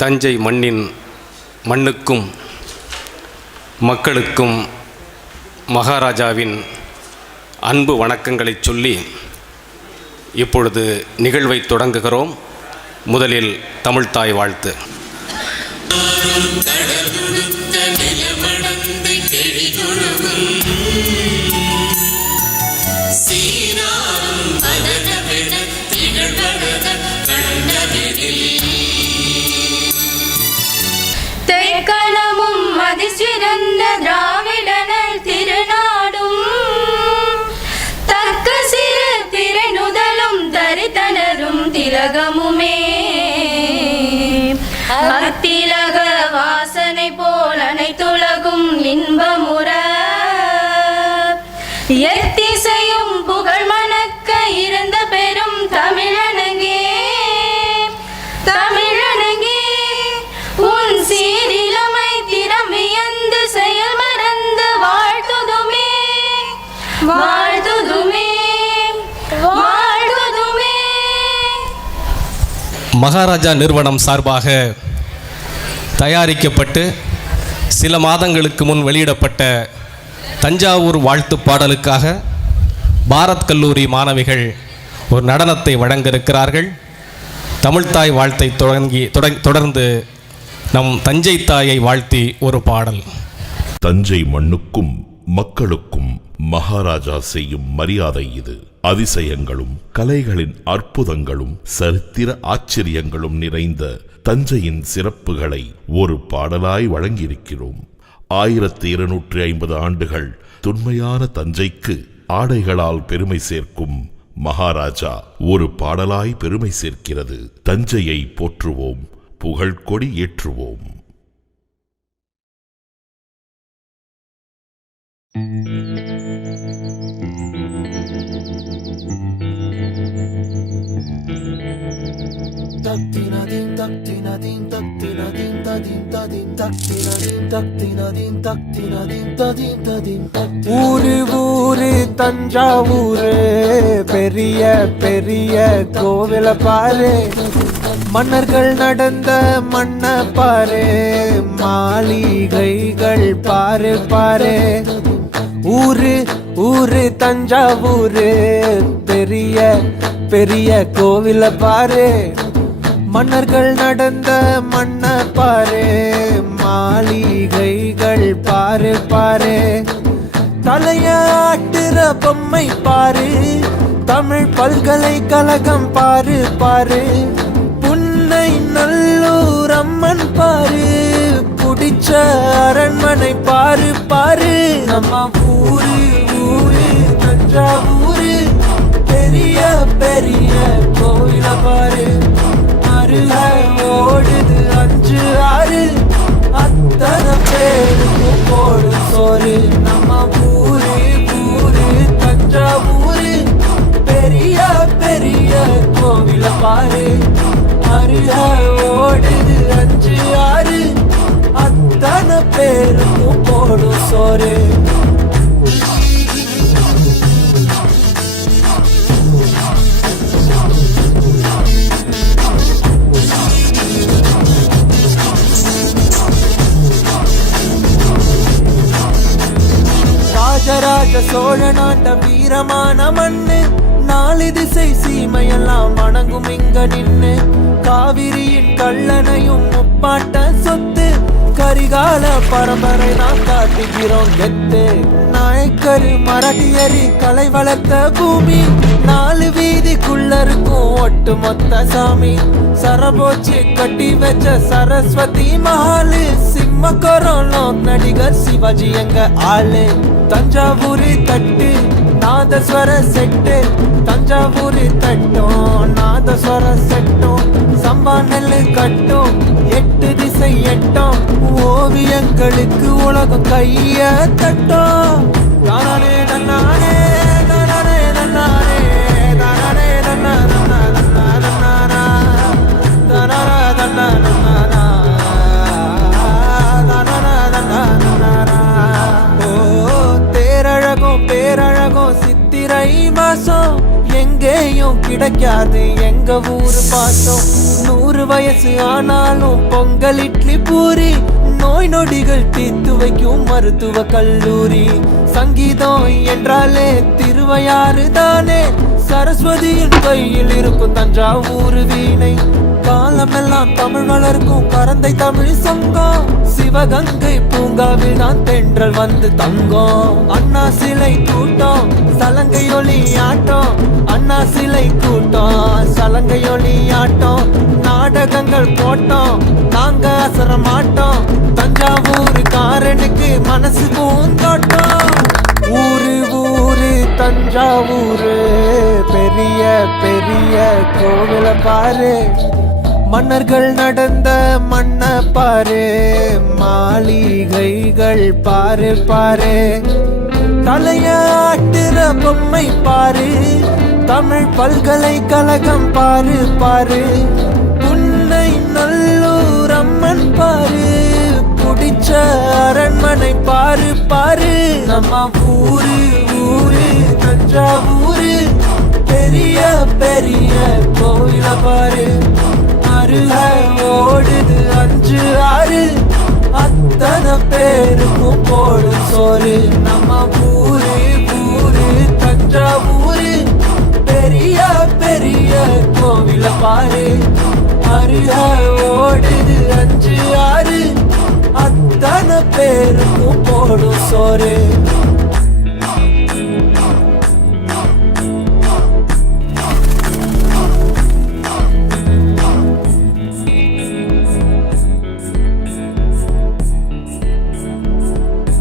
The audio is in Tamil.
தஞ்சை மண்ணின் மண்ணுக்கும் மக்களுக்கும் மகாராஜாவின் அன்பு வணக்கங்களை சொல்லி இப்பொழுது நிகழ்வை தொடங்குகிறோம். முதலில் தமிழ்தாய் வாழ்த்து. തെക്കണമും അതിശിരന്ന ദ്രാവിഡനൽ തിരുനാടും. തക്കസിൽ തിരനുതലും തരിതനരും തിലകമുമേ. மகாராஜா நிறுவனம் சார்பாக தயாரிக்கப்பட்டு சில மாதங்களுக்கு முன் வெளியிடப்பட்ட தஞ்சாவூர் வாழ்த்து பாடலுக்காக பாரத் கல்லூரி மாணவிகள் ஒரு நடனத்தை வழங்க இருக்கிறார்கள் தமிழ்த்தாய் வாழ்த்தை தொடங்கி தொடங்- தொடர்ந்து நம் தஞ்சை தாயை வாழ்த்தி ஒரு பாடல். தஞ்சை மண்ணுக்கும் மக்களுக்கும் மகாராஜா செய்யும் மரியாதை இது. அதிசயங்களும் கலைகளின் அற்புதங்களும் சரித்திர ஆச்சரியங்களும் நிறைந்த தஞ்சையின் சிறப்புகளை ஒரு பாடலாய் வழங்கியிருக்கிறோம். ஆயிரத்தி இருநூற்றி ஐம்பது ஆண்டுகள் தொன்மையான தஞ்சைக்கு ஆடைகளால் பெருமை சேர்க்கும் மகாராஜா ஒரு பாடலாய் பெருமை சேர்க்கிறது. தஞ்சையை போற்றுவோம் புகழ்கொடி ஏற்றுவோம். Taktinadin, ஊரு ஊரு தஞ்சாவூரு. பெரிய பெரிய கோவில பாரு. மன்னர்கள் நடந்த மண்ண பாரு. மாளிகைகள் பாரு பாரு. ஊரு ஊரு தஞ்சாவூரு. பெரிய பெரிய கோவில பாரு. மன்னர்கள் நடந்த மன்ன பாரு மாளிகைகள் பாரு பாரு. தலையாட்டுற பொம்மை பாரு தமிழ் பல்கலைக்கழகம் பாரு பாரு. புன்னை நல்லூர் அம்மன் பாரு குடிச்ச அரண்மனை பாரு பாரு. நம்ம ஊரு ஊரு பாரு அருக ஓடுது அஞ்சு ஆறு. அத்தனை பேருக்கும் போடும் சோறு. ராஜராஜ சோழநாட்ட வீரமான மண்ணு. நாலு திசை சீமையெல்லாம் வணங்கும் இங்க நின்னு காவிரியின் கள்ளனையும் முப்பாட்ட சொத்து கரிகால பரம்பரை நாம் காட்டுகிறோம் கெத்து. நாயக்கரு மரடியறி கலை வளர்த்த பூமி நாலு வீதிக்குள்ள இருக்கும் ஒட்டு மொத்த சாமி. சரபோச்சி கட்டி வச்ச சரஸ்வதி மகாலு சிம்ம கொரோனா நடிகர் சிவாஜி எங்க ஆளு. தஞ்சாவூரி தட்டு நாதஸ்வர செட்டு தஞ்சாவூரி தட்டும் நாதஸ்வர செட்டும் சம்பா நெல்லு கட்டும் எட்டு திசை எட்டும் ஓவியங்களுக்கு உலகம் கைய தட்டும். தானே நன்னானே தானே நன்னானே தானே நன்னா நன்னா நன்னா நன்னானா தானா நன்னா பேரழகும் சித்திரை மாசம். எங்கேயும் கிடைக்காது. எங்க ஊரு பார்த்தோம். நூறு வயசு ஆனாலும் பொங்கல் இட்லி பூரி நோய் நொடிகள் தீர்த்து வைக்கும் மருத்துவ கல்லூரி. சங்கீதம் என்றாலே திருவையாறு தானே. சரஸ்வதியின் கையில் இருக்கும் தஞ்சாவூர் வீணை. காலமெல்லாம் தமிழ் வளர்க்கும் கரந்தை தமிழ் சங்கம். சிவகங்கை பூங்காவில் நான் தென்றல் வந்து தங்கம். அண்ணா சிலை கூட்டம் சலங்கை ஒளி ஆட்டம். அண்ணா சிலை கூட்டம் சலங்கை ஒளி ஆட்டம். நாடகங்கள் போட்டோம் நாங்க அசர மாட்டோம் தஞ்சாவூர் காரனுக்கு மனசு பூந்தோட்டம். ஊரு ஊரு தஞ்சாவூரு. பெரிய பெரிய கோவில பாரு. மன்னர்கள் நடந்த மண்ண பாரு மாளிகைகள் பாரு பாரு. தலையாட்டுற பொம்மை பாரு தமிழ் பல்கலைக்கழகம் பாரு பாரு. உன்னை நல்லூர் அம்மன் பாரு புடிச்ச அரண்மனை பாரு பாரு. நம்ம ஊரு ஊரு தஞ்சாவூரு. பெரிய பெரிய கோயில பாரு. உள்ள ஓடுது அஞ்சு ஆறு. அத்தனை பேருக்கும் போடு சோறு. நம்ம ஊரு ஊரு தஞ்சாவூரு பெரிய பெரிய கோவில பாரு. அருக ஓடுது அஞ்சு ஆறு. அத்தனை பேருக்கும் போடும் சோறு.